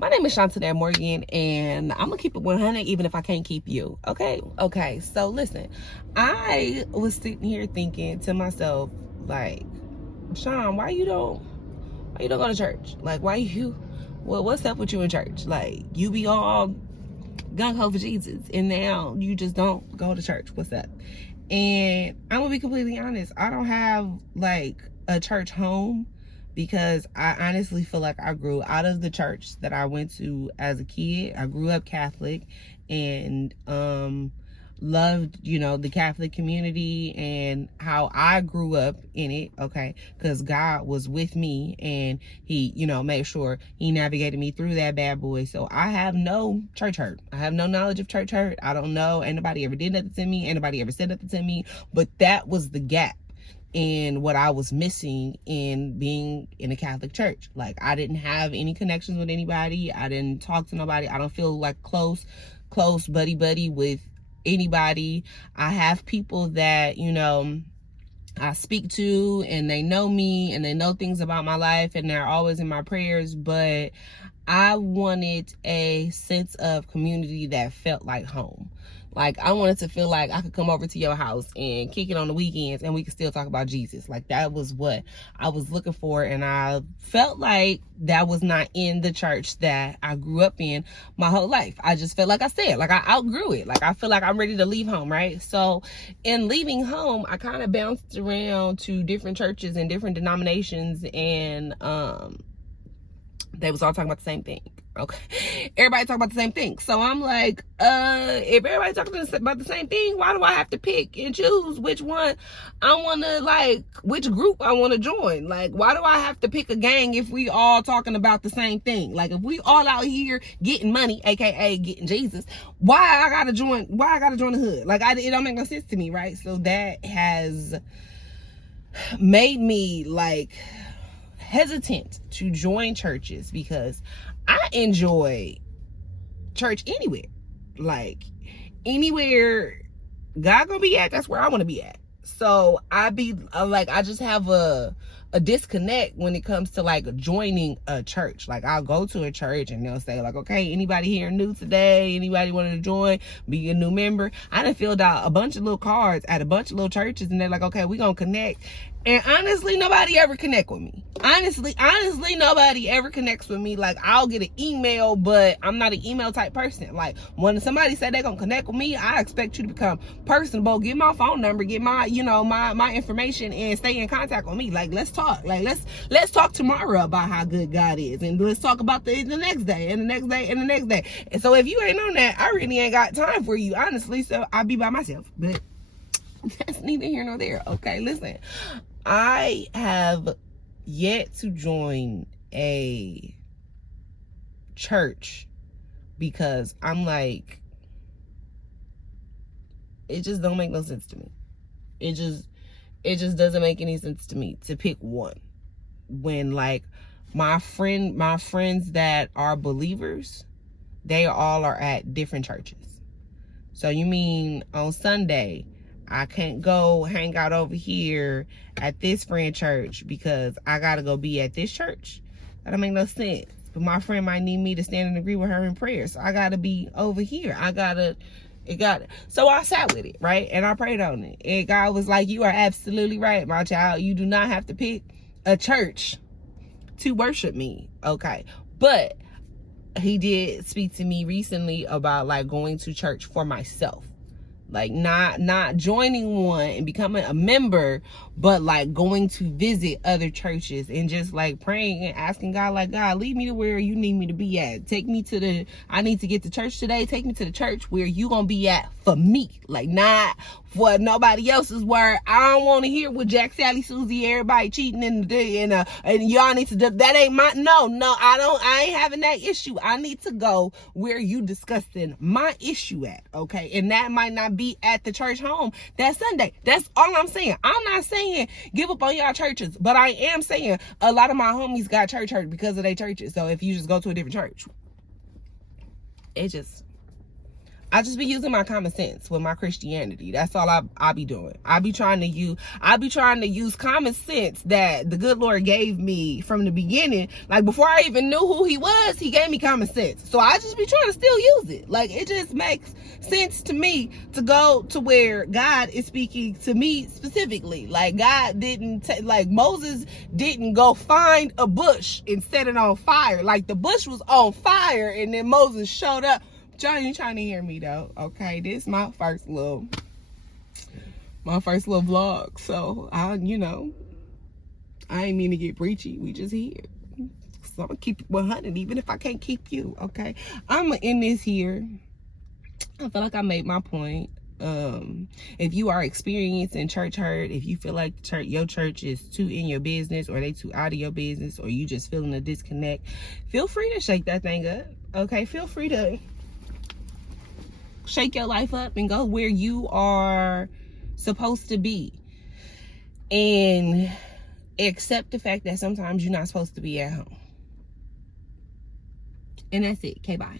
My name is Shantanette Morgan, and I'm gonna keep it 100 even if I can't keep you. Okay. So listen, I was sitting here thinking to myself, like, Sean, why you don't go to church? Like, what's up with you in church? Like, you be all gung ho for Jesus, and now you just don't go to church. What's up? And I'm gonna be completely honest. I don't have like a church home, because I honestly feel like I grew out of the church that I went to as a kid. I grew up Catholic and loved, the Catholic community and how I grew up in it, okay? Because God was with me, and he, made sure he navigated me through that bad boy. So I have no church hurt. I have no knowledge of church hurt. I don't know. Ain't nobody ever did nothing to me. Ain't nobody ever said nothing to me. But that was the gap in what I was missing in being in a Catholic church. Like, I didn't have any connections with anybody. I didn't talk to nobody. I don't feel like close buddy with anybody. I have people that, I speak to, and they know me, and they know things about my life, and they're always in my prayers. But I wanted a sense of community that felt like home. Like, I wanted to feel like I could come over to your house and kick it on the weekends, and we could still talk about Jesus. Like, that was what I was looking for, and I felt like that was not in the church that I grew up in my whole life. I just felt like I said, like, I outgrew it. Like, I feel like I'm ready to leave home, right? So in leaving home, I kind of bounced around to different churches and different denominations, and they was all talking about the same thing. Okay, everybody talking about the same thing. So I'm like, if everybody talking about the same thing, why do I have to pick and choose which one I want to, like, which group I want to join? Like, why do I have to pick a gang if we all talking about the same thing? Like, if we all out here getting money, aka getting Jesus, why I gotta join the hood? Like, it don't make no sense to me, right? So that has made me, like, hesitant to join churches, because I enjoy church anywhere. Like, anywhere God gonna be at, that's where I want to be at. So I just have a disconnect when it comes to, like, joining a church. Like, I'll go to a church and they'll say, like, okay, anybody here new today? Anybody wanted to join? Be a new member? I done filled out a bunch of little cards at a bunch of little churches, and they're like, okay, we gonna connect. And honestly, nobody ever connect with me. Honestly, nobody ever connects with me. Like, I'll get an email, but I'm not an email type person. Like, when somebody said they're gonna connect with me, I expect you to become personable. Get my phone number, get my, my information, and stay in contact with me. Like, let's talk. Like, let's talk tomorrow about how good God is, and let's talk about the next day, and the next day, and the next day. And so if you ain't on that, I really ain't got time for you, honestly. So I'll be by myself. But that's neither here nor there. Okay, listen. I have yet to join a church because I'm like, it just don't make no sense to me. It just doesn't make any sense to me to pick one when, like, my friends that are believers, they all are at different churches. So you mean on Sunday I can't go hang out over here at this friend church because I gotta go be at this church? That don't make no sense. But my friend might need me to stand and agree with her in prayer, so I gotta be over here. So I sat with it, right? And I prayed on it. And God was like, you are absolutely right, my child. You do not have to pick a church to worship me, okay? But he did speak to me recently about, like, going to church for myself. Like, not joining one and becoming a member, but, like, going to visit other churches and just, like, praying and asking God, like, God, lead me to where you need me to be at. I need to get to church today. Take me to the church where you gonna be at for me. Like, not for nobody else's word. I don't want to hear what Jack, Sally, Susie, everybody cheating and y'all need to do. That ain't my, no, I ain't having that issue. I need to go where you discussing my issue at, okay? And that might not be at the church home that Sunday. That's all I'm saying. I'm not saying give up on y'all churches, but I am saying a lot of my homies got church hurt because of their churches. So if you just go to a different church, I just be using my common sense with my Christianity. That's all I be doing. I be trying to use common sense that the good Lord gave me from the beginning. Like, before I even knew who he was, he gave me common sense. So I just be trying to still use it. Like, it just makes sense to me to go to where God is speaking to me specifically. Like, God didn't, like, Moses didn't go find a bush and set it on fire. Like, the bush was on fire and then Moses showed up. Y'all ain't trying to hear me though, okay? This is my first little vlog, so I ain't mean to get preachy. We just here, so I'm gonna keep it 100, even if I can't keep you, okay? I'm gonna end this here. I feel like I made my point. If you are experiencing church hurt, if you feel like your church is too in your business, or they too out of your business, or you just feeling a disconnect, feel free to shake that thing up, okay? Feel free to shake your life up and go where you are supposed to be, and accept the fact that sometimes you're not supposed to be at home. And that's it. Okay, bye.